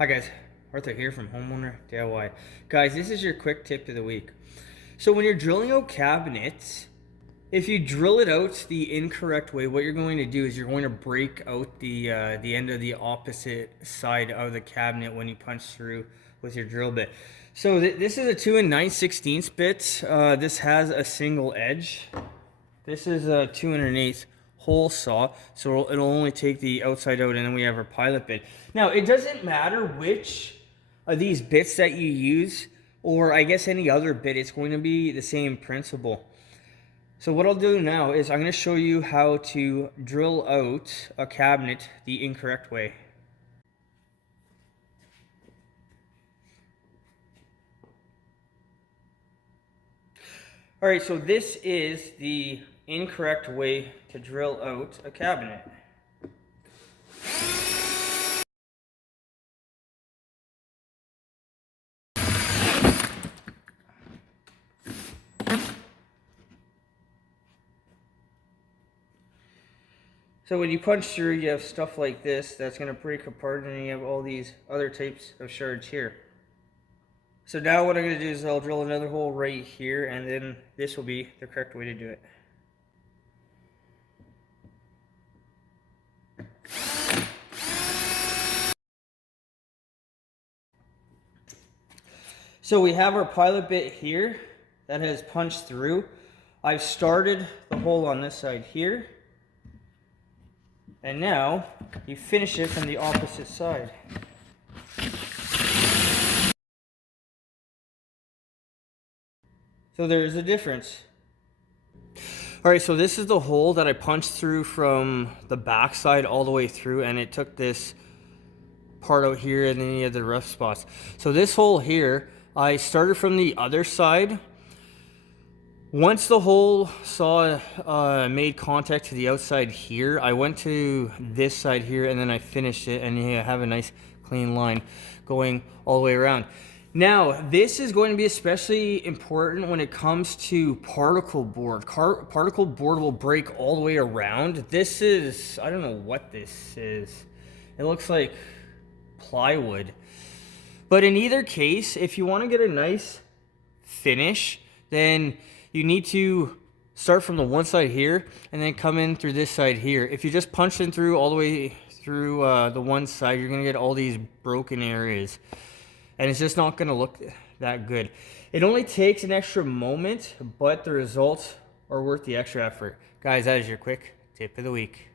Hi guys, Arthur here from Homeowner DIY. Guys, this is your quick tip of the week. So when you're drilling out cabinets, if you drill it out the incorrect way, what you're going to do is you're going to break out the end of the opposite side of the cabinet when you punch through with your drill bit. So this is a 2 9/16 bit. This has a single edge. This is a 2 1/8 hole saw, so it'll only take the outside out, and then we have our pilot bit. Now, it doesn't matter which of these bits that you use, or I guess any other bit, it's going to be the same principle. So what I'll do now is I'm going to show you how to drill out a cabinet the incorrect way. Alright, so this is the incorrect way to drill out a cabinet. So when you punch through, you have stuff like this that's going to break apart, and you have all these other types of shards here. So now what I'm going to do is I'll drill another hole right here, and then this will be the correct way to do it. So we have our pilot bit here that has punched through. I've started the hole on this side here. And now you finish it from the opposite side. So there is a difference. Alright, so this is the hole that I punched through from the back side all the way through, and it took this part out here, and then you had the rough spots. So this hole here, I started from the other side. Once the hole saw made contact to the outside here, I went to this side here, and then I finished it, and you have a nice clean line going all the way around. Now, this is going to be especially important when it comes to particle board. Particle board will break all the way around. This is, I don't know what this is. It looks like plywood. But in either case, if you want to get a nice finish, then you need to start from the one side here and then come in through this side here. If you just punch in through all the way through the one side, you're going to get all these broken areas. And it's just not going to look that good. It only takes an extra moment, but the results are worth the extra effort. Guys, that is your quick tip of the week.